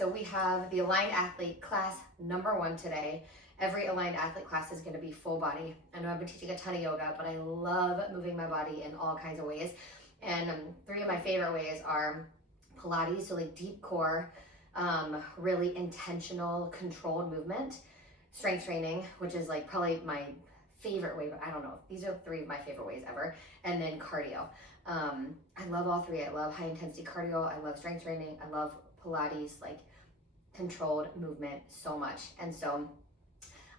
so we have the Aligned Athlete class number 1 today. Every Aligned Athlete class is going to be full body. I know I've been teaching a ton of yoga, but I love moving my body in all kinds of ways. And 3 of my favorite ways are Pilates, so like deep core, really intentional, controlled movement, strength training, which is like probably my favorite way, but I don't know. These are 3 of my favorite ways ever. And then cardio. I love all 3. I love high intensity cardio. I love strength training. I love Pilates, like controlled movement so much. And so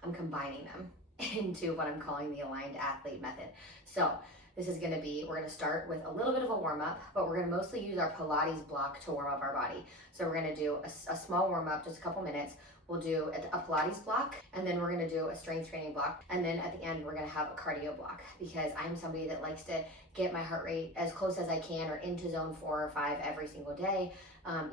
I'm combining them into what I'm calling the Aligned Athlete method. So this is going to be, we're going to start with a little bit of a warm up, but we're going to mostly use our Pilates block to warm up our body. So we're going to do a small warm up, just a couple minutes. We'll do a Pilates block, and then we're going to do a strength training block. And then at the end, we're going to have a cardio block, because I'm somebody that likes to get my heart rate as close as I can or into zone 4 or 5 every single day,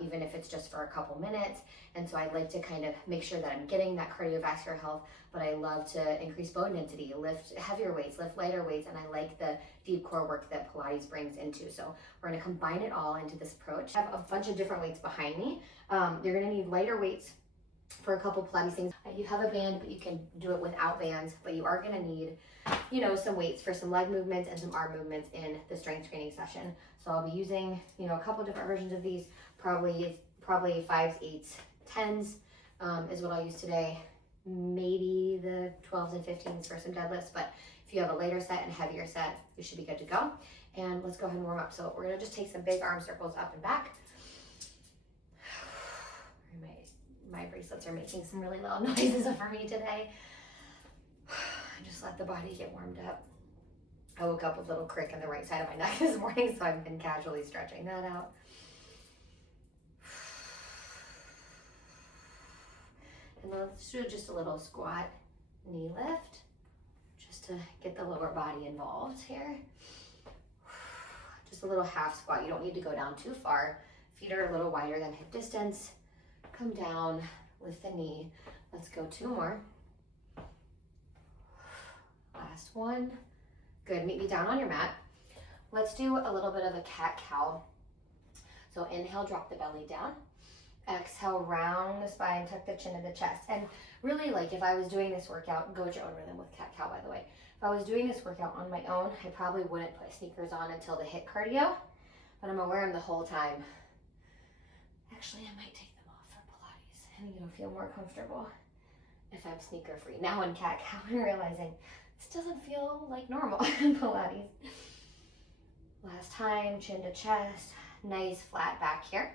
even if it's just for a couple minutes. And so I like to kind of make sure that I'm getting that cardiovascular health, but I love to increase bone density, lift heavier weights, lift lighter weights, and I like the deep core work that Pilates brings into. So we're going to combine it all into this approach. I have a bunch of different weights behind me. You're going to need lighter weights for a couple Pilates things. You have a band, but you can do it without bands, but you are going to need, you know, some weights for some leg movements and some arm movements in the strength training session. So I'll be using, you know, a couple different versions of these, probably 5s, 8s, 10s is what I'll use today. Maybe the 12s and 15s for some deadlifts, but if you have a lighter set and heavier set, you should be good to go. And let's go ahead and warm up. So we're going to just take some big arm circles up and back. My bracelets are making some really loud noises for me today. Just let the body get warmed up. I woke up with a little crick in the right side of my neck this morning, so I've been casually stretching that out. And then let's do just a little squat knee lift, just to get the lower body involved here. Just a little half squat. You don't need to go down too far. Feet are a little wider than hip distance. Come down, lift the knee. Let's go 2 more. Last one. Good, meet me down on your mat. Let's do a little bit of a cat-cow. So inhale, drop the belly down. Exhale, round the spine, tuck the chin to the chest. And really, like if I was doing this workout, go at your own rhythm with cat-cow, by the way. If I was doing this workout on my own, I probably wouldn't put sneakers on until the HIIT cardio, but I'm gonna wear them the whole time. Actually, I might take I think it'll feel more comfortable if I'm sneaker free. Now in cat-cow, I'm realizing this doesn't feel like normal in Pilates. Last time, chin to chest, nice flat back here.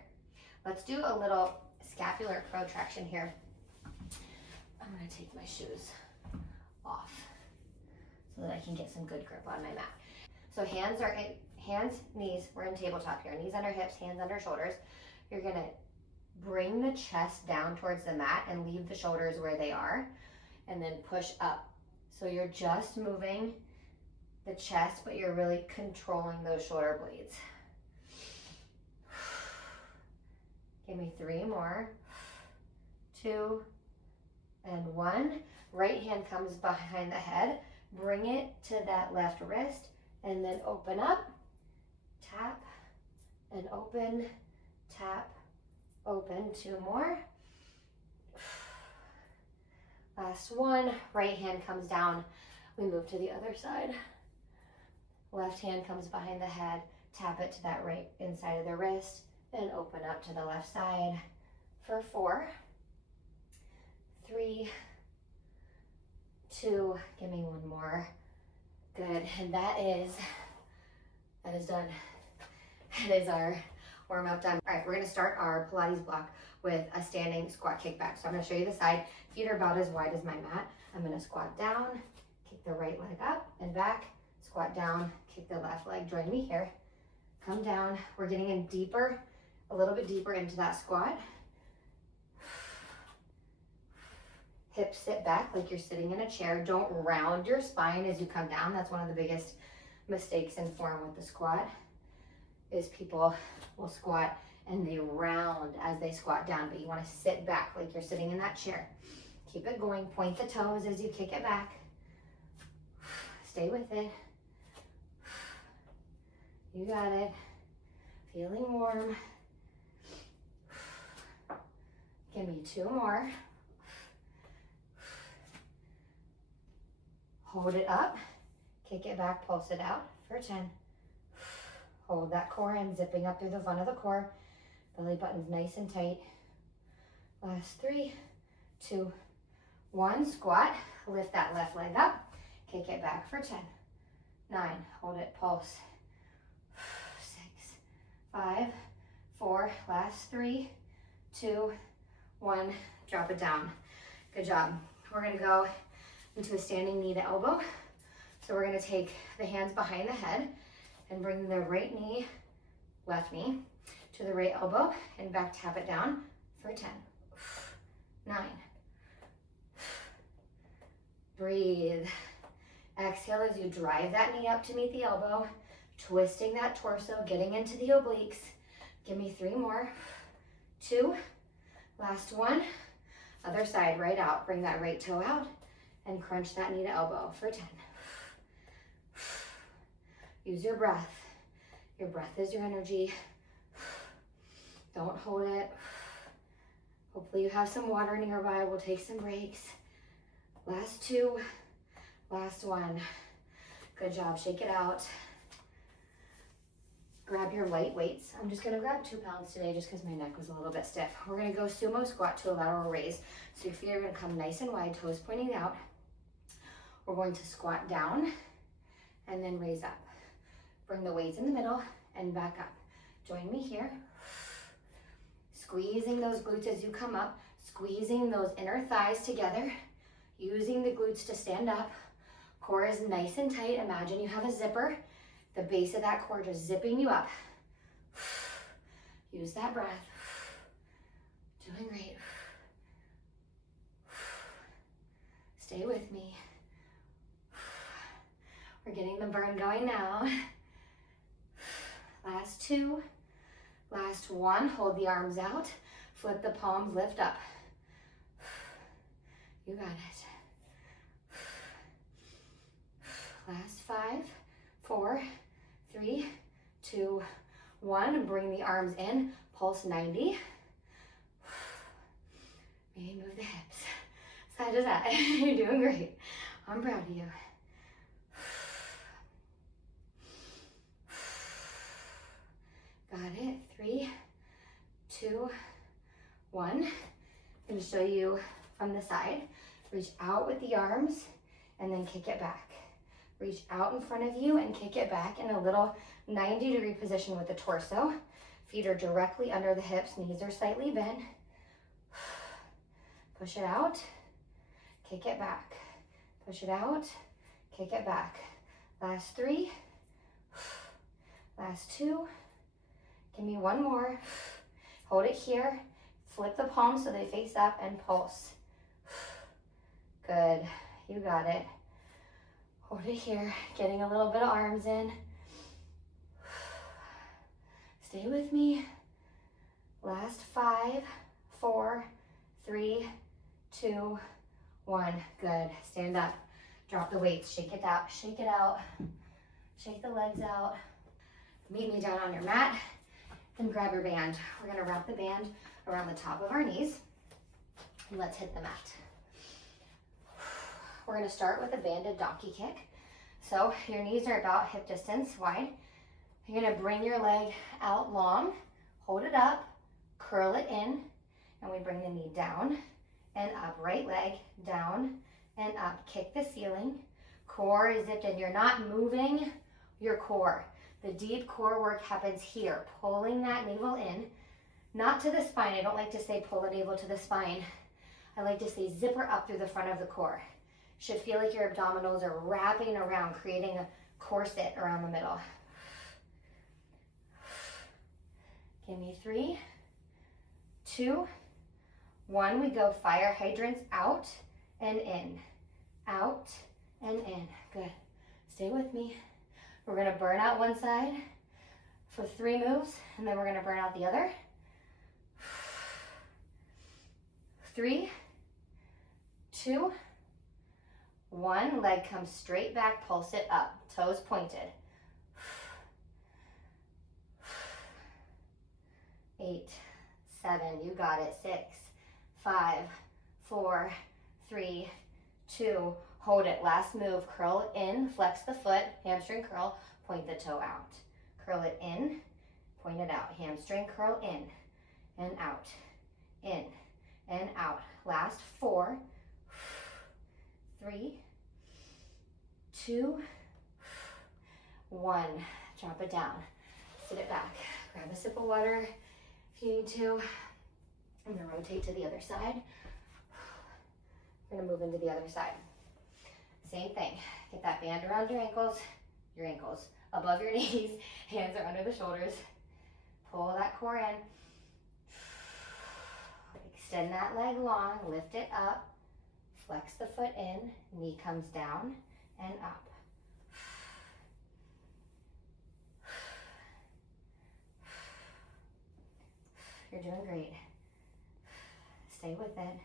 Let's do a little scapular protraction here. I'm gonna take my shoes off so that I can get some good grip on my mat. So hands, knees, we're in tabletop here. Knees under hips, hands under shoulders. You're gonna bring the chest down towards the mat and leave the shoulders where they are, and then push up. So you're just moving the chest, but you're really controlling those shoulder blades. Give me 3 more. 2 and 1. Right hand comes behind the head. Bring it to that left wrist, and then open up, tap, and open, tap, open. 2 more. Last one. Right hand comes down. We move to the other side. Left hand comes behind the head. Tap it to that right inside of the wrist and open up to the left side for 4, 3, 2. Give me 1 more. Good. And that is done. That is our warm up done. All right, we're gonna start our Pilates block with a standing squat kickback. So I'm gonna show you the side. Feet are about as wide as my mat. I'm gonna squat down, kick the right leg up and back, squat down, kick the left leg. Join me here. Come down. We're getting in deeper, a little bit deeper into that squat. Hips sit back like you're sitting in a chair. Don't round your spine as you come down. That's one of the biggest mistakes in form with the squat, is people will squat and they round as they squat down, but you want to sit back like you're sitting in that chair. Keep it going. Point the toes as you kick it back. Stay with it. You got it. Feeling warm. 2 more. Hold it up, kick it back, pulse it out for 10. Hold that core in, zipping up through the front of the core. Belly button's nice and tight. Last 3, 2, 1. Squat, lift that left leg up, kick it back for 10. 9, hold it, pulse. 6, 5, 4, last 3, 2, 1, drop it down. Good job. We're gonna go into a standing knee to elbow. So we're gonna take the hands behind the head and bring the right knee, left knee, to the right elbow and back tap it down for 10, 9. Breathe. Exhale as you drive that knee up to meet the elbow, twisting that torso, getting into the obliques. Give me 3 more. 2, last 1. Other side, right out. Bring that right toe out and crunch that knee to elbow for 10. Use your breath. Your breath is your energy. Don't hold it. Hopefully you have some water nearby. We'll take some breaks. Last 2, last 1. Good job, shake it out. Grab your light weights. I'm just gonna grab 2 pounds today just because my neck was a little bit stiff. We're gonna go sumo squat to a lateral raise. So your feet are gonna come nice and wide, toes pointing out. We're going to squat down and then raise up. Bring the weights in the middle and back up. Join me here. Squeezing those glutes as you come up, squeezing those inner thighs together, using the glutes to stand up. Core is nice and tight. Imagine you have a zipper. The base of that core just zipping you up. Use that breath. Doing great. Stay with me. We're getting the burn going now. Last 2, last 1. Hold the arms out. Flip the palms, lift up. You got it. Last 5, 4, 3, 2, 1. Bring the arms in. Pulse 90. Maybe move the hips. Side to side. You're doing great. I'm proud of you. Got it. 3, 2, 1. I'm going to show you from the side. Reach out with the arms and then kick it back. Reach out in front of you and kick it back in a little 90-degree position with the torso. Feet are directly under the hips, knees are slightly bent. Push it out, kick it back. Push it out, kick it back. Last 3, last 2. Give me 1 more. Hold it here. Flip the palms so they face up and pulse. Good, you got it. Hold it here, getting a little bit of arms in. Stay with me. Last 5, 4, 3, 2, 1. Good, stand up. Drop the weights, shake it out, shake it out. Shake the legs out. Meet me down on your mat and grab your band. We're gonna wrap the band around the top of our knees and let's hit the mat. We're gonna start with a banded donkey kick. So your knees are about hip distance wide. You're gonna bring your leg out long, hold it up, curl it in, and we bring the knee down and up. Right leg down and up. Kick the ceiling. Core is zipped in. You're not moving your core. The deep core work happens here, pulling that navel in, not to the spine. I don't like to say pull the navel to the spine. I like to say zipper up through the front of the core. Should feel like your abdominals are wrapping around, creating a corset around the middle. Give me 3, 2, 1. We go fire hydrants out and in, out and in. Good. Stay with me. We're gonna burn out one side for 3 moves, and then we're gonna burn out the other. 3, 2, 1. Leg comes straight back, pulse it up, toes pointed. 8, 7, you got it. 6, 5, 4, 3, 2, hold it. Last move, curl in, flex the foot, hamstring curl, point the toe out. Curl it in, point it out. Hamstring curl in and out, in and out. Last 4, 3, 2, 1. Drop it down, sit it back. Grab a sip of water if you need to. I'm gonna rotate to the other side. We're gonna move into the other side. Same thing, get that band around your ankles, above your knees, hands are under the shoulders. Pull that core in. Extend that leg long, lift it up, flex the foot in, knee comes down and up. You're doing great. Stay with it.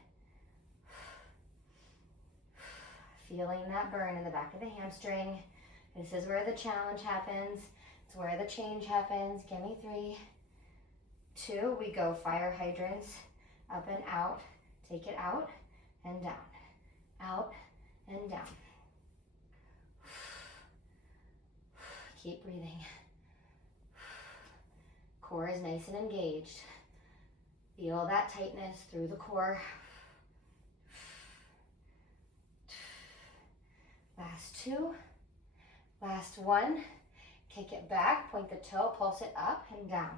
Feeling that burn in the back of the hamstring. This is where the challenge happens. It's where the change happens. Give me 3, 2. We go fire hydrants, up and out. Take it out and down. Out and down. Keep breathing. Core is nice and engaged. Feel that tightness through the core. Last 2, last 1. Kick it back, point the toe, pulse it up and down.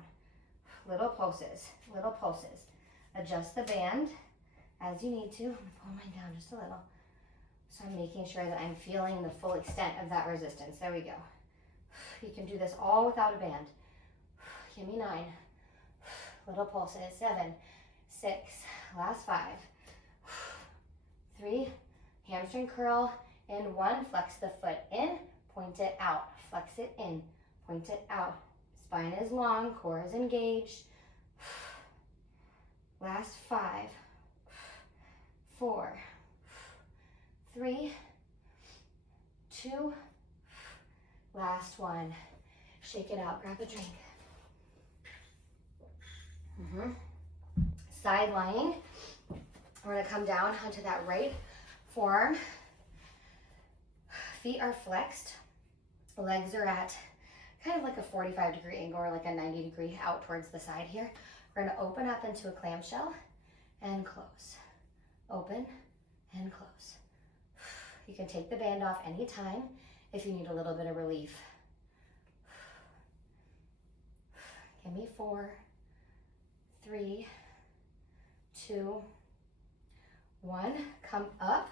Little pulses, little pulses. Adjust the band as you need to. I'm gonna pull mine down just a little. So I'm making sure that I'm feeling the full extent of that resistance. There we go. You can do this all without a band. Give me 9. Little pulses. 7, 6, last 5, 3, hamstring curl, and 1, flex the foot in, point it out, flex it in, point it out. Spine is long, core is engaged. Last 5, 4, 3, 2, last 1. Shake it out, grab a drink. Side lying. We're gonna come down onto that right forearm. Feet are flexed. Legs are at kind of like a 45-degree angle or like a 90-degree out towards the side here. We're gonna open up into a clamshell and close. Open and close. You can take the band off anytime if you need a little bit of relief. Give me 4, 3, 2, 1. Come up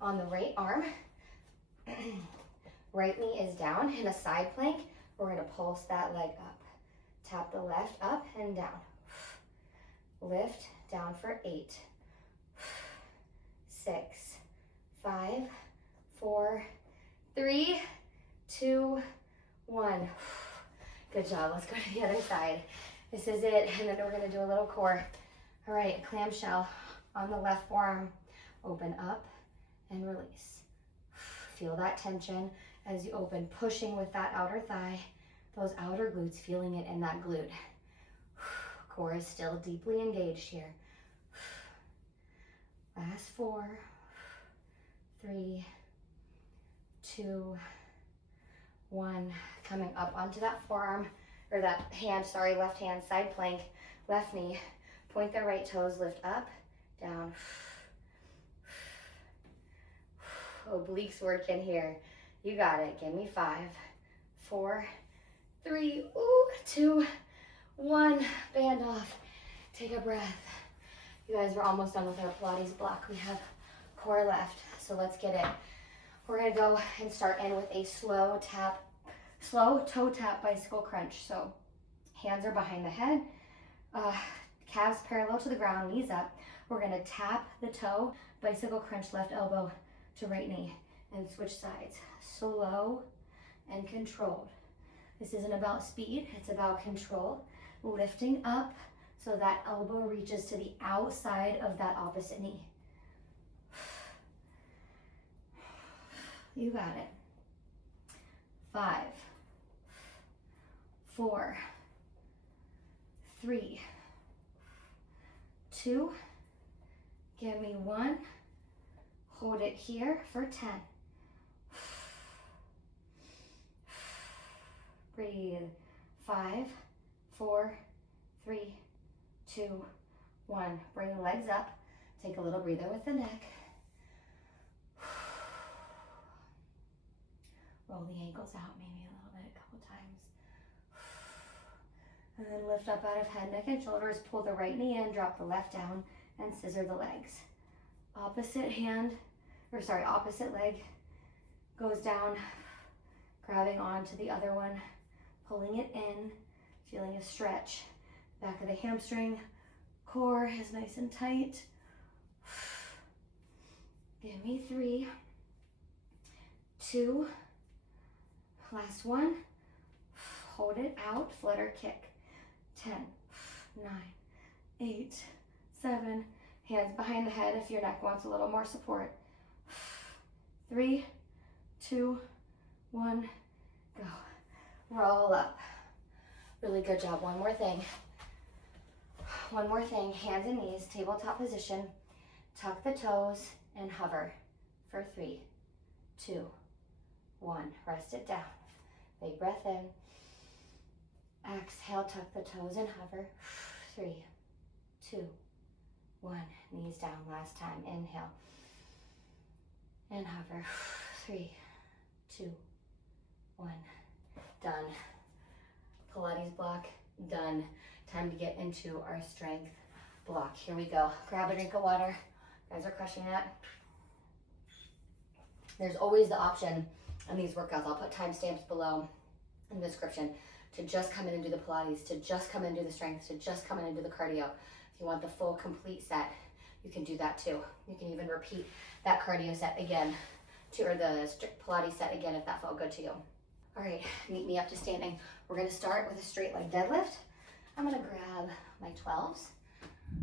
on the right arm. Right knee is down in a side plank. We're going to pulse that leg up. Tap the left up and down. Lift down for 8, 6, 5, 4, 3, 2, 1. Good job. Let's go to the other side. This is it, and then we're gonna do a little core. All right, clamshell on the left forearm. Open up and release. Feel that tension as you open, pushing with that outer thigh, those outer glutes, feeling it in that glute. Core is still deeply engaged here. Last 4, 3, 2, 1. Coming up onto that forearm, or that hand, sorry, left hand, side plank, left knee. Point the right toes, lift up, down. Obliques working here. You got it. Give me 5, 4, 3, 2, 1. Band off. Take a breath. You guys, we're almost done with our Pilates block. We have core left, so let's get it. We're gonna go and start in with a slow toe tap bicycle crunch. So hands are behind the head, calves parallel to the ground, knees up. We're gonna tap the toe, bicycle crunch, left elbow to right knee, and switch sides. Slow and controlled. This isn't about speed, it's about control. Lifting up so that elbow reaches to the outside of that opposite knee. You got it. 5, 4, 3, 2, Give me 1. Hold it here for 10. Breathe. 5, 4, 3, 2, 1. Bring the legs up. Take a little breather with the neck. Roll the ankles out maybe a little bit, a couple times. And then lift up out of head, neck, and shoulders. Pull the right knee in, drop the left down, and scissor the legs. Opposite leg goes down, grabbing onto the other one, pulling it in, feeling a stretch. Back of the hamstring, core is nice and tight. Give me 3, 2, last one. Hold it out, flutter kick. 10, 9, 8, 7, hands behind the head if your neck wants a little more support. 3, 2, 1, go. Roll up. Really good job. One more thing. Hands and knees, tabletop position. Tuck the toes and hover for 3, 2, 1. Rest it down. Big breath in. Exhale, tuck the toes and hover. 3, 2, 1. Knees down. Last time. Inhale. And hover. 3, 2, 1. Done. Pilates block, done. Time to get into our strength block. Here we go. Grab a drink of water. You guys are crushing it. There's always the option on these workouts, I'll put timestamps below in the description, to just come in and do the Pilates, to just come in and do the strength, to just come in and do the cardio. If you want the full complete set, you can do that too. You can even repeat that cardio set again, or the Pilates set again if that felt good to you. All right, meet me up to standing. We're gonna start with a straight leg deadlift. I'm gonna grab my 12s.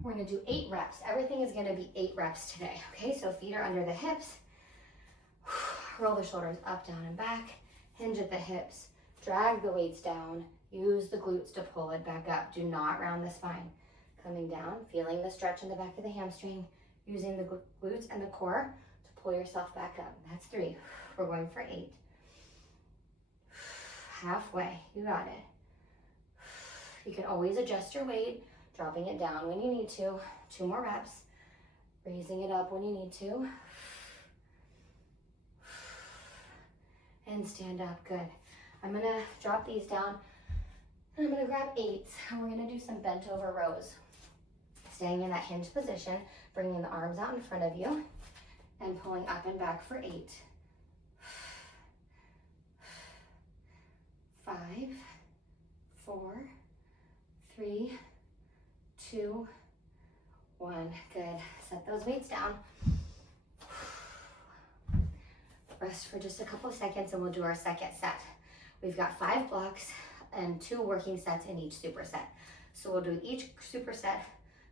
We're gonna do 8 reps. Everything is gonna be 8 reps today, okay? So feet are under the hips. Roll the shoulders up, down, and back. Hinge at the hips. Drag the weights down. Use the glutes to pull it back up. Do not round the spine. Coming down, feeling the stretch in the back of the hamstring. Using the glutes and the core to pull yourself back up. That's 3. We're going for 8. Halfway, you got it. You can always adjust your weight, dropping it down when you need to. 2 more reps. Raising it up when you need to. And stand up, good. I'm gonna drop these down and I'm gonna grab 8s and we're gonna do some bent over rows. Staying in that hinge position, bringing the arms out in front of you and pulling up and back for 8. 5, 4, 3, 2, 1. Good. Set those weights down. Rest for just a couple of seconds and we'll do our second set. We've got 5 blocks and 2 working sets in each superset. So we'll do each superset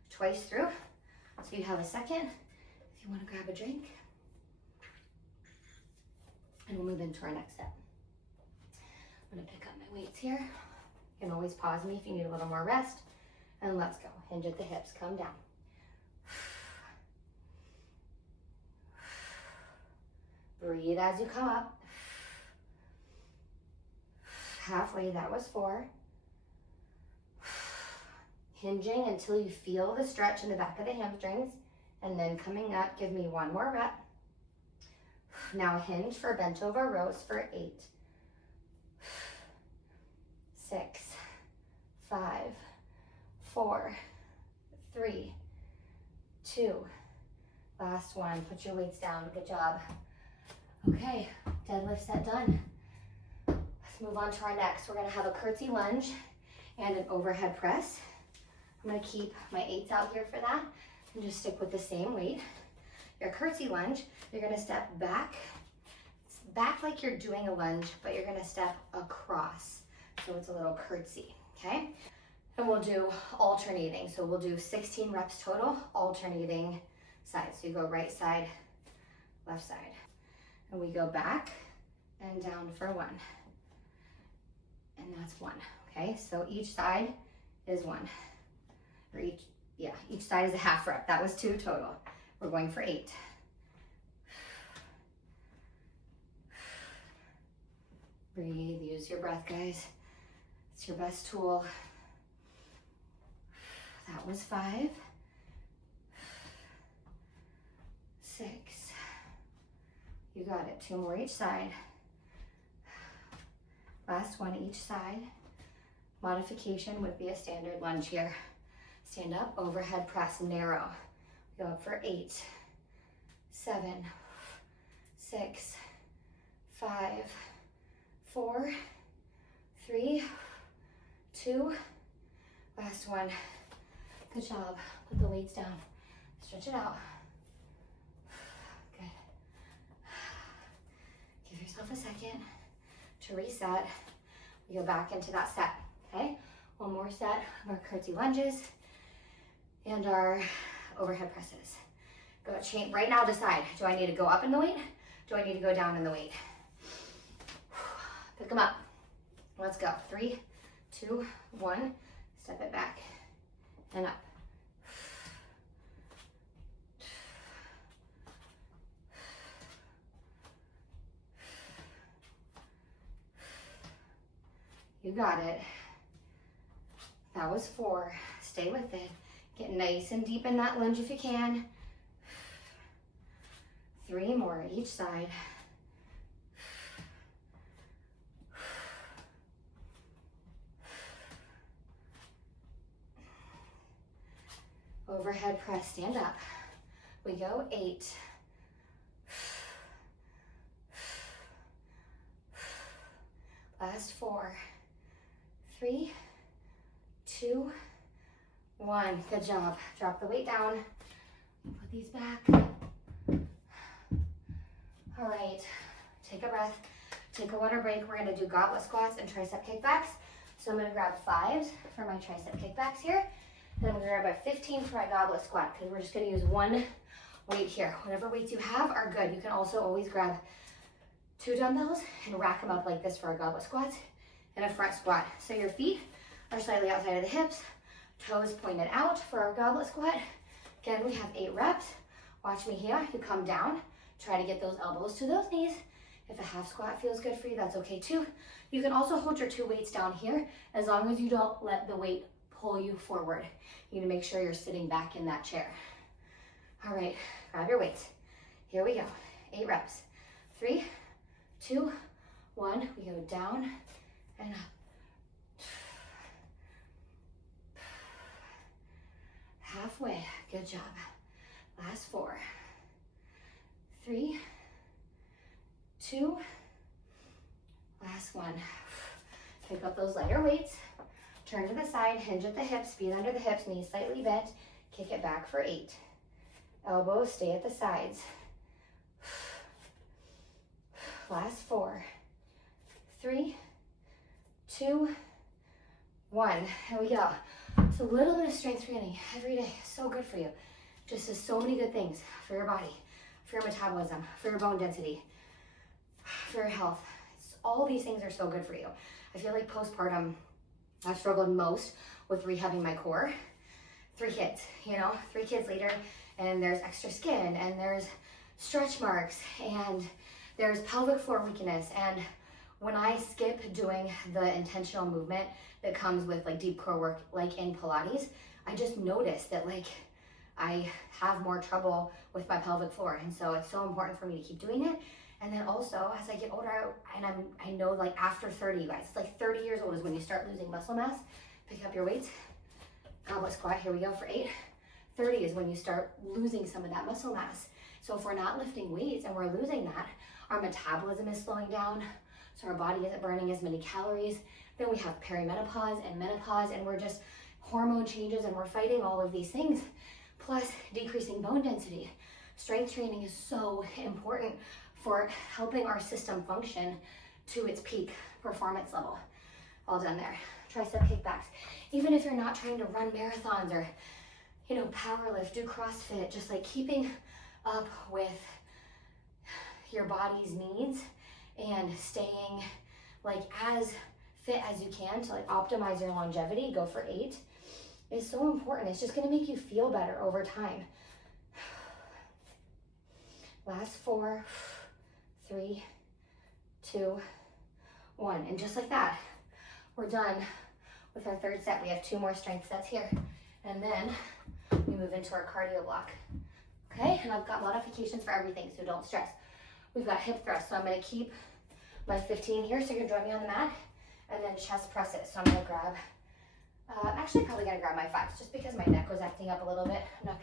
twice through. So you have a second if you want to grab a drink. And we'll move into our next set. I'm gonna pick up my weights here. You can always pause me if you need a little more rest. And let's go. Hinge at the hips, come down. Breathe as you come up. Halfway, that was 4. Hinging until you feel the stretch in the back of the hamstrings. And then coming up, give me 1 more rep. Now hinge for bent over rows for 8. 6, 5, 4, 3, 2. Last one. Put your weights down. Good job. Okay, deadlift set done. Let's move on to our next. We're gonna have a curtsy lunge and an overhead press. I'm gonna keep my 8s out here for that and just stick with the same weight. Your curtsy lunge, you're gonna step back. It's back like you're doing a lunge, but you're gonna step across. So it's a little curtsy, okay? And we'll do alternating. So we'll do 16 reps total, alternating sides. So you go right side, left side. And we go back and down for 1. And that's 1, okay? So each side is 1. Or each side is a half rep. That was 2 total. We're going for 8. Breathe, use your breath, guys. It's your best tool. That was 5. 6. You got it. 2 more each side. Last one each side. Modification would be a standard lunge here. Stand up, overhead press, narrow. Go up for 8, 7, 6, 5, 4, 3, 2. Last one. Good job. Put the weights down. Stretch it out. Good. Give yourself a second to reset. We go back into that set, okay? One more set of our curtsy lunges and our overhead presses. Go chain, right now decide, do I need to go up in the weight? Do I need to go down in the weight? Pick them up. Let's go. 3, 2, 1. Step it back and up. You got it. That was 4. Stay with it. Get nice and deep in that lunge if you can. 3 more each side. Overhead press, stand up. We go 8. Last 4. 3, 2, 1. Good job. Drop the weight down. Put these back. All right. Take a breath. Take a water break. We're going to do goblet squats and tricep kickbacks. So I'm going to grab 5s for my tricep kickbacks here. And I'm going to grab a 15 for my goblet squat because we're just going to use one weight here. Whatever weights you have are good. You can also always grab 2 dumbbells and rack them up like this for our goblet squats and a front squat. So your feet are slightly outside of the hips, toes pointed out for our goblet squat. Again, we have 8 reps. Watch me here. You come down, try to get those elbows to those knees. If a half squat feels good for you, that's okay too. You can also hold your 2 weights down here as long as you don't let the weight pull you forward. You need to make sure you're sitting back in that chair. All right, grab your weights. Here we go. 8 reps. 3, 2, 1. We go down and up. Halfway. Good job. Last 4. 3, 2. Last 1. Pick up those lighter weights. Turn to the side, hinge at the hips, feet under the hips, knees slightly bent. Kick it back for 8. Elbows stay at the sides. Last 4. 3, 2, 1. Here we go. So a little bit of strength training every day. So good for you. Just does so many good things for your body, for your metabolism, for your bone density, for your health. All these things are so good for you. I feel like postpartum, I've struggled most with rehabbing my core. 3 kids, 3 kids later, and there's extra skin, and there's stretch marks, and there's pelvic floor weakness. And when I skip doing the intentional movement that comes with like deep core work, like in Pilates, I just noticed that like I have more trouble with my pelvic floor. And so it's so important for me to keep doing it. And then also as I get older, and I know like after 30, you guys, it's like 30 years old is when you start losing muscle mass. Pick up your weights. Goblet squat, here we go for 8. 30 is when you start losing some of that muscle mass. So if we're not lifting weights and we're losing that, our metabolism is slowing down, so our body isn't burning as many calories. Then we have perimenopause and menopause, and we're just hormone changes, and we're fighting all of these things, plus decreasing bone density. Strength training is so important for helping our system function to its peak performance level. All done there. Tricep kickbacks. Even if you're not trying to run marathons or, power lift, do CrossFit, just like keeping up with your body's needs and staying like as fit as you can to like optimize your longevity, go for 8, is so important. It's just gonna make you feel better over time. Last 4, 3, 2, 1. And just like that, we're done with our third set. We have 2 more strength sets here. And then we move into our cardio block. Okay, and I've got modifications for everything, so don't stress. We've got hip thrust, so I'm gonna keep my 15 here, so you're gonna join me on the mat, and then chest press it. So I'm gonna grab, actually probably gonna grab my 5s, just because my neck was acting up a little bit. I'm not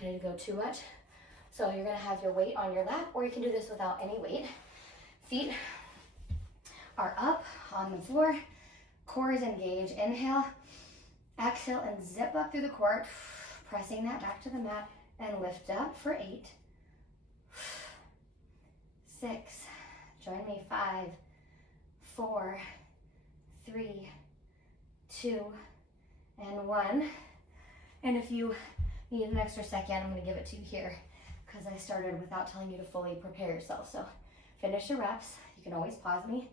gonna go too much. So you're gonna have your weight on your lap, or you can do this without any weight. Feet are up on the floor, core is engaged. Inhale, exhale, and zip up through the core, pressing that back to the mat, and lift up for 8, 6, join me, 5, 4, 3, 2, and 1. And if you need an extra second, I'm gonna give it to you here, because I started without telling you to fully prepare yourself. So finish your reps. You can always pause me.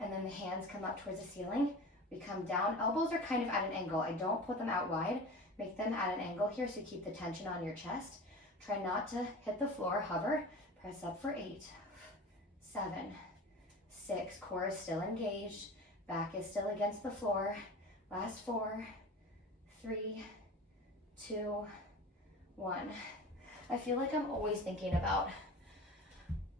And then the hands come up towards the ceiling. We come down. Elbows are kind of at an angle. I don't put them out wide. Make them at an angle here so you keep the tension on your chest. Try not to hit the floor. Hover. Press up for 8, 7, 6. Core is still engaged. Back is still against the floor. Last 4, 3, 2, 1. I feel like I'm always thinking about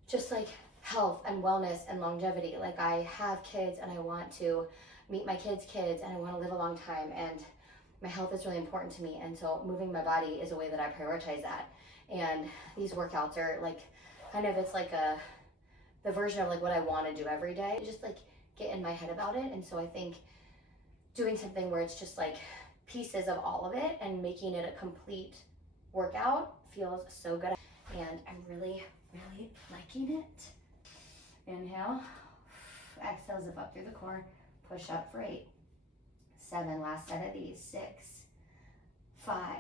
just like health and wellness and longevity. Like I have kids and I want to meet my kids' kids and I want to live a long time, and my health is really important to me. And so moving my body is a way that I prioritize that. And these workouts are like kind of, it's like the version of like what I want to do every day. Just like get in my head about it. And so I think doing something where it's just like pieces of all of it and making it a complete workout feels so good. And I'm really, really liking it. Inhale, exhale, zip up through the core, push up for 8, 7, last set of these, 6, 5,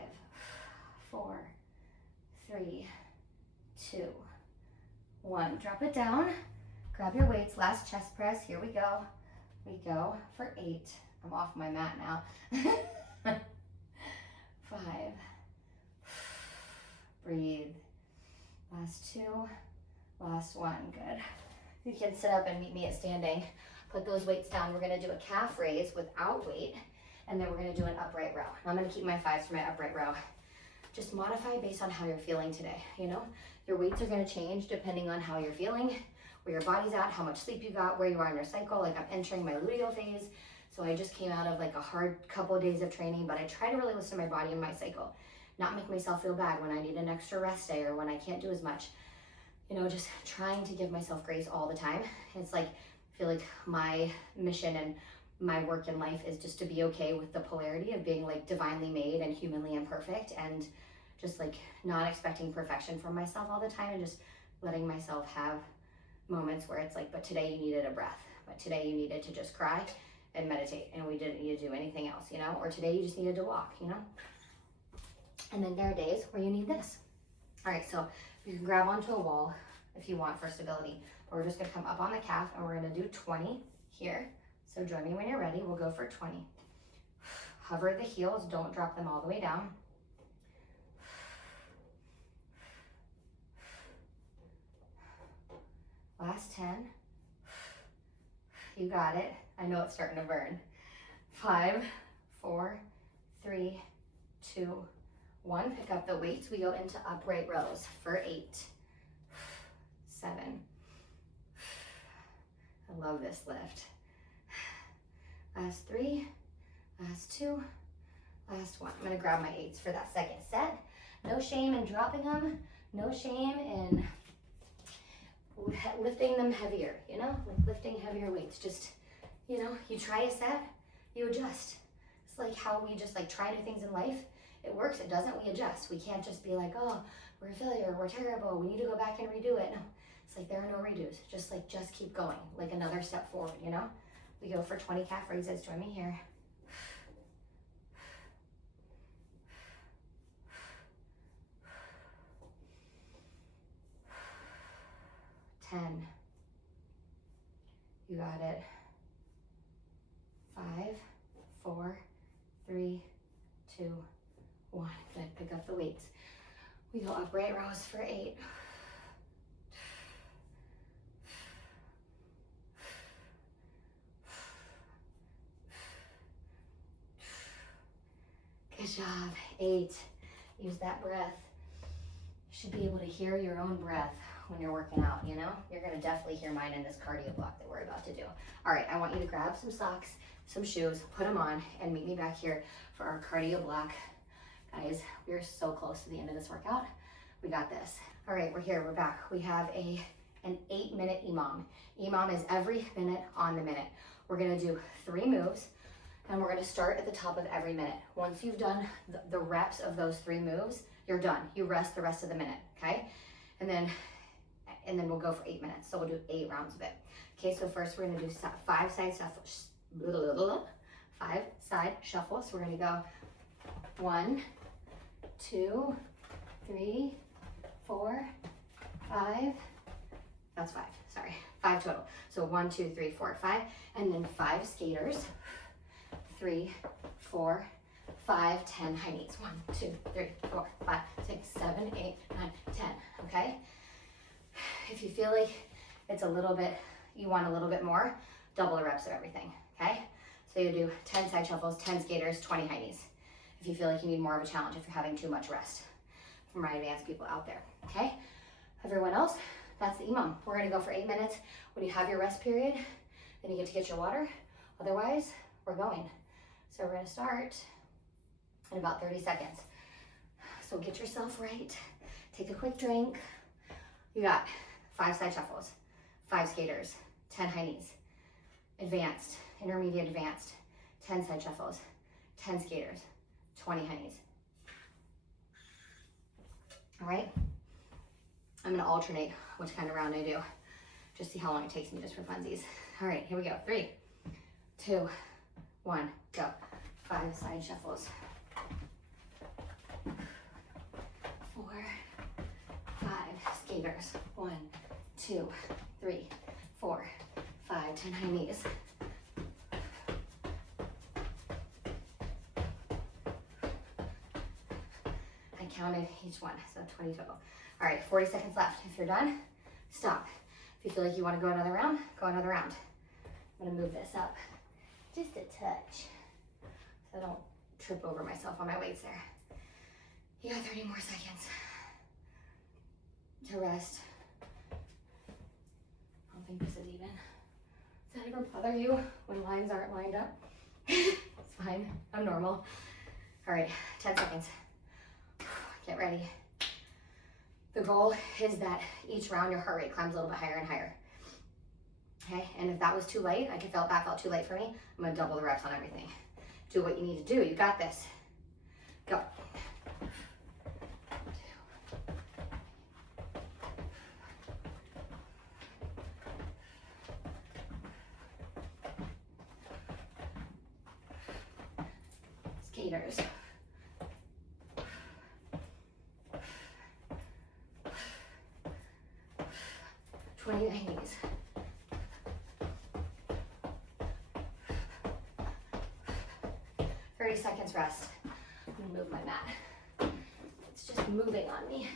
4, 3, 2, 1. Drop it down, grab your weights, last chest press, here we go. We go for 8. I'm off my mat now. 5, breathe, last 2, last 1, good. You can sit up and meet me at standing. Put those weights down. We're gonna do a calf raise without weight, and then we're gonna do an upright row. I'm gonna keep my 5s for my upright row. Just modify based on how you're feeling today, you know? Your weights are gonna change depending on how you're feeling, where your body's at, how much sleep you got, where you are in your cycle. Like I'm entering my luteal phase, so I just came out of like a hard couple of days of training, but I try to really listen to my body and my cycle, not make myself feel bad when I need an extra rest day or when I can't do as much. You know, just trying to give myself grace all the time. It's like, I feel like my mission and my work in life is just to be okay with the polarity of being like divinely made and humanly imperfect, and just like not expecting perfection from myself all the time, and just letting myself have moments where it's like, but today you needed a breath, but today you needed to just cry and meditate, and we didn't need to do anything else, you know, or today you just needed to walk, you know. And then there are days where you need this. All right, so you can grab onto a wall if you want for stability, but we're just gonna come up on the calf and we're gonna do 20 here. So join me when you're ready. We'll go for 20. Hover the heels, don't drop them all the way down. Last 10. You got it. I know it's starting to burn. 5, 4, 3, 2, 1. Pick up the weights. We go into upright rows for 8, 7. I love this lift. Last 3, last 2, last 1. I'm gonna grab my 8s for that second set. No shame in dropping them. No shame in lifting them heavier, you know, like lifting heavier weights. Just, you know, you try a set, you adjust. It's like how we just like try new things in life. It works, it doesn't, we adjust. We can't just be like, oh, we're a failure, we're terrible, we need to go back and redo it. No, it's like there are no redos. Just keep going, like another step forward, you know? We go for 20 calf raises. Join me here. 10. You got it. 5, 4, 3, 2, 1. Good. Pick up the weights. We go upright rows for 8. Good job. 8. Use that breath. You should be able to hear your own breath when you're working out, you know? You're gonna definitely hear mine in this cardio block that we're about to do. All right, I want you to grab some socks, some shoes, put them on, and meet me back here for our cardio block. Guys, we're so close to the end of this workout. We got this. All right, we're here, we're back. We have an 8-minute EMOM. EMOM is every minute on the minute. We're gonna do 3 moves, and we're gonna start at the top of every minute. Once you've done the reps of those 3 moves, you're done. You rest the rest of the minute, okay? And then we'll go for 8 minutes. So we'll do 8 rounds of it. Okay, so first we're gonna do 5 side shuffles. 5 side shuffles. So we're gonna go 1, 2, 3, 4, 5. That's 5, sorry. 5 total. So 1, 2, 3, 4, 5. And then 5 skaters. 3, 4, 5, 10 high knees. 1, 2, 3, 4, 5, 6, 7, 8, 9, 10. Okay? If you feel like it's a little bit, you want a little bit more, double the reps of everything. Okay? So you do 10 side shuffles, 10 skaters, 20 high knees. If you feel like you need more of a challenge, if you're having too much rest. For my advanced people out there. Okay? Everyone else, that's the EMOM. We're gonna go for 8 minutes. When you have your rest period, then you get to get your water. Otherwise, we're going. So we're gonna start in about 30 seconds. So get yourself right. Take a quick drink. You got 5 side shuffles, 5 skaters, 10 high knees, advanced, intermediate advanced, 10 side shuffles, 10 skaters, 20 high knees. All right? I'm gonna alternate which kind of round I do. Just see how long it takes me just for funsies. All right, here we go. 3, 2, 1, go. 5 side shuffles. 4, 5 skaters. 1, 2, 3, 4, 5, 10 high knees. I counted each one, so 20 total. All right, 40 seconds left. If you're done, stop. If you feel like you want to go another round, go another round. I'm gonna move this up just a touch so I don't trip over myself on my weights there. You got 30 more seconds to rest. I don't think this is even. Does that ever bother you when lines aren't lined up? It's fine, I'm normal. All right, 10 seconds. Get ready. The goal is that each round your heart rate climbs a little bit higher and higher. Okay, and if that was too light, like that felt too light for me, I'm gonna double the reps on everything. Do what you need to do, you got this. Go. 2. Skaters. 20 high knees. 30 seconds rest. I'm gonna move my mat. It's just moving on me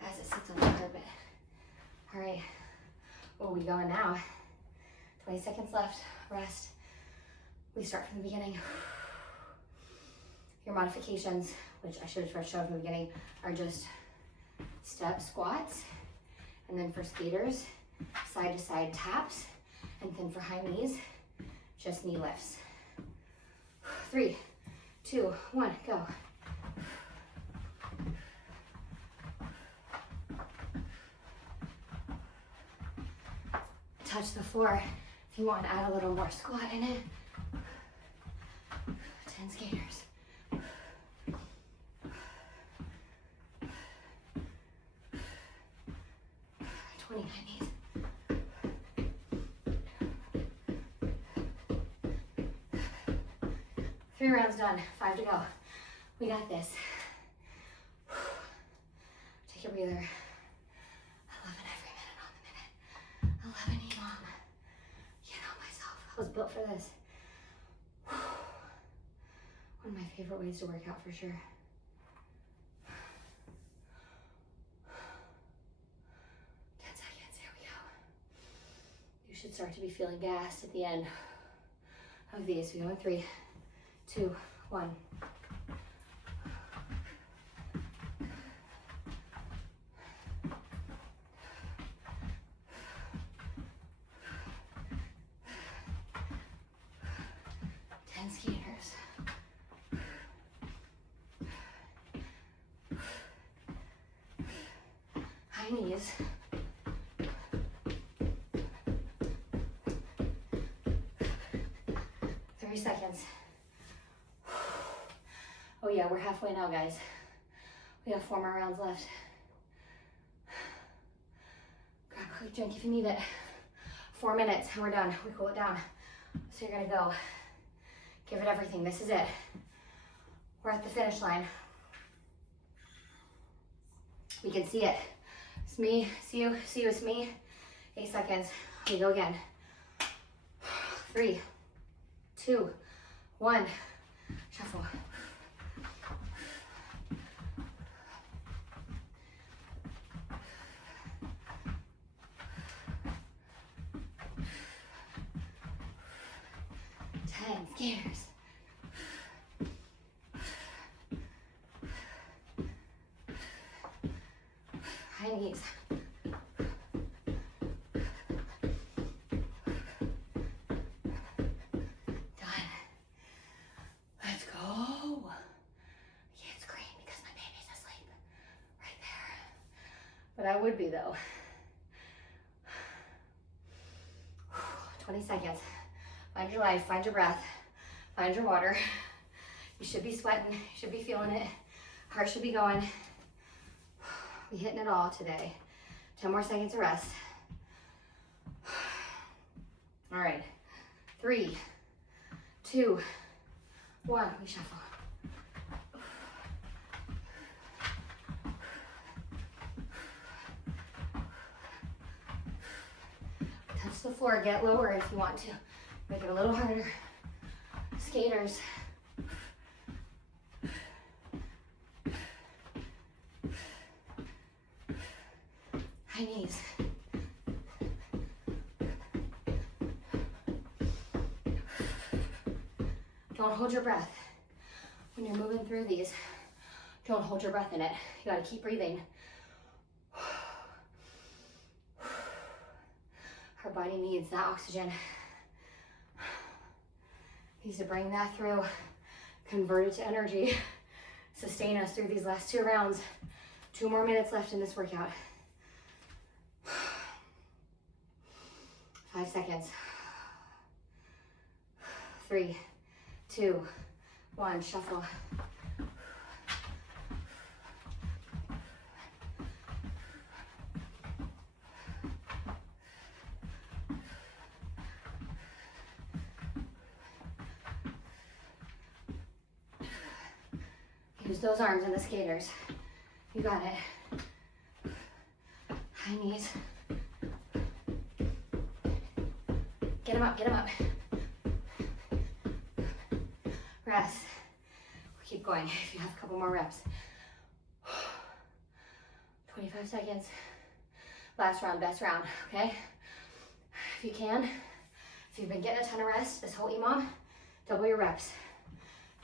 as it sits on the carpet. All right, where are we going now? 20 seconds left, rest. We start from the beginning. Your modifications, which I should have shown from the beginning, are just step squats. And then for skaters, side to side taps. And then for high knees, just knee lifts. 3, 2, 1, go. Touch the floor if you want to add a little more squat in it. 10 skaters. 20 high knees. Three rounds done, 5 to go. We got this. Take a breather. 11 every minute on the minute. 11 EMOM. You know myself, I was built for this. One of my favorite ways to work out for sure. should start to be feeling gassed at the end of these. We go in 3, 2, 1. Skaters. High knees. Seconds. Oh yeah, we're halfway now, guys. We have 4 more rounds left. Grab a quick drink if you need it. 4 minutes and we're done. We cool it down. So you're gonna go. Give it everything. This is it. We're at the finish line. We can see it. It's me, it's you, it's me. 8 seconds. We go again. 3, 2, 1. Shuffle. Skaters. High knees. Done. Let's go. Yeah, it's green because my baby's asleep right there. But I would be though. 20 seconds. Find your life, find your breath, find your water. You should be sweating, you should be feeling it. Heart should be going. We hitting it all today. 10 more seconds of rest. All right, 3, 2, 1, we shuffle. Touch the floor, get lower if you want to. Make it a little harder. Skaters. High knees. Don't hold your breath. When you're moving through these, don't hold your breath in it. You gotta keep breathing. Our body needs that oxygen. Needs to bring that through, convert it to energy, sustain us through these last 2 rounds. 2 more minutes left in this workout. 5 seconds. 3, 2, 1, shuffle. Use those arms and the skaters. You got it. High knees. Get them up, get them up. Rest. We'll keep going if you have a couple more reps. 25 seconds. Last round, best round, okay? If you can, if you've been getting a ton of rest this whole EMOM, double your reps.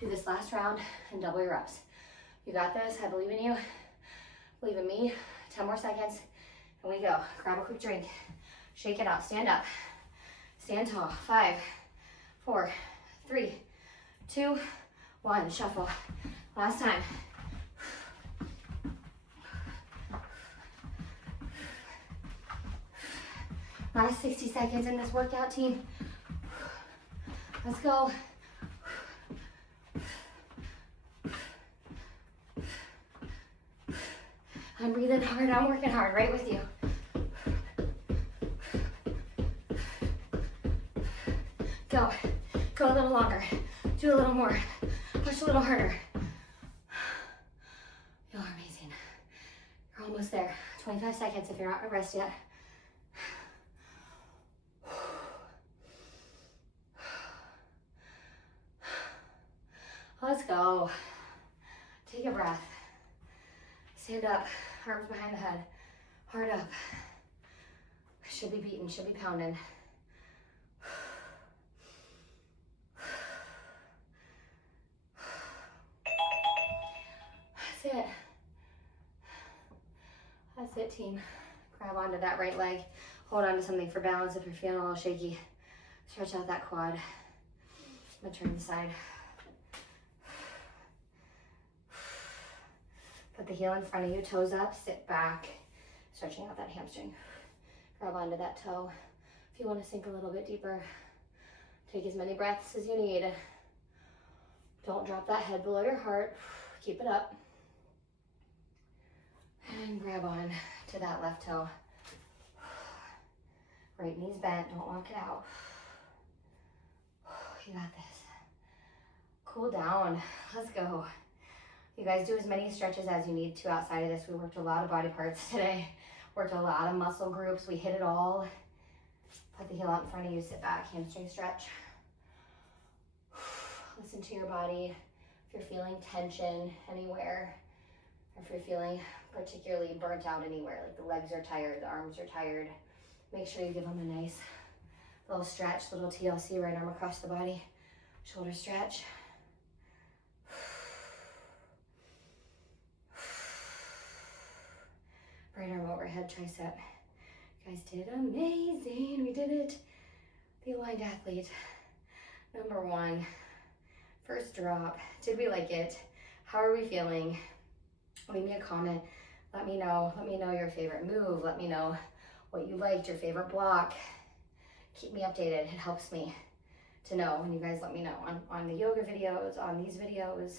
Do this last round and double your reps. You got this, I believe in you. Believe in me. 10 more seconds, and we go. Grab a quick drink. Shake it out, stand up. Stand tall. 5, 4, 3, 2, 1, shuffle. Last time. Last 60 seconds in this workout, team. Let's go. I'm breathing hard, I'm working hard, right with you. Go, go a little longer, do a little more, push a little harder. You're amazing. You're almost there. 25 seconds if you're not at rest yet. Let's go. Take a breath. Stand up, arms behind the head, heart up. Should be beating, should be pounding. That's it, team. Grab onto that right leg. Hold on to something for balance if you're feeling a little shaky. Stretch out that quad. I'm gonna turn the side. Put the heel in front of you, toes up, sit back, stretching out that hamstring. Grab onto that toe. If you want to sink a little bit deeper, take as many breaths as you need. Don't drop that head below your heart. Keep it up. And grab on to that left toe. Right knee's bent, don't walk it out. You got this. Cool down, let's go. You guys do as many stretches as you need to outside of this. We worked a lot of body parts today. Worked a lot of muscle groups. We hit it all. Put the heel out in front of you, sit back, hamstring stretch. Listen to your body. If you're feeling tension anywhere, or if you're feeling particularly burnt out anywhere, like the legs are tired, the arms are tired, make sure you give them a nice little stretch, little TLC, right arm across the body, shoulder stretch. Right arm overhead, tricep. You guys did amazing. We did it. The aligned athlete, number 1. First drop. Did we like it? How are we feeling? Leave me a comment. Let me know. Let me know your favorite move. Let me know what you liked, your favorite block. Keep me updated. It helps me to know when you guys let me know on the yoga videos, on these videos.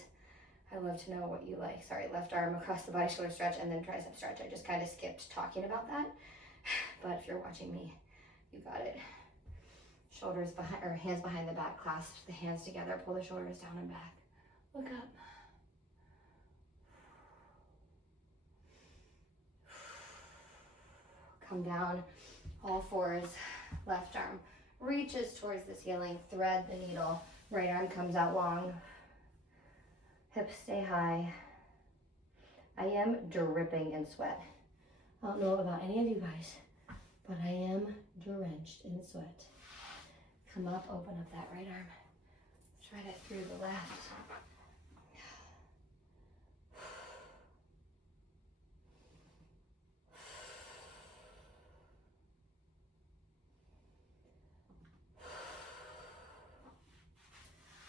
I love to know what you like. Sorry, left arm across the body, shoulder stretch, and then tricep stretch. I just kind of skipped talking about that. But if you're watching me, you got it. Shoulders behind, or hands behind the back, clasp the hands together, pull the shoulders down and back. Look up. Come down, all fours, left arm reaches towards the ceiling, thread the needle, right arm comes out long. Hips stay high. I am dripping in sweat. I don't know about any of you guys, but I am drenched in sweat. Come up, open up that right arm. Thread it through the left.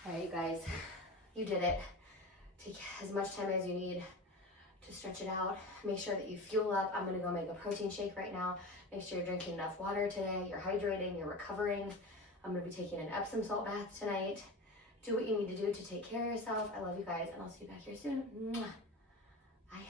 All right, you guys, you did it. Take as much time as you need to stretch it out. Make sure that you fuel up. I'm gonna go make a protein shake right now. Make sure you're drinking enough water today. You're hydrating, you're recovering. I'm gonna be taking an Epsom salt bath tonight. Do what you need to do to take care of yourself. I love you guys, and I'll see you back here soon. Mwah. Bye.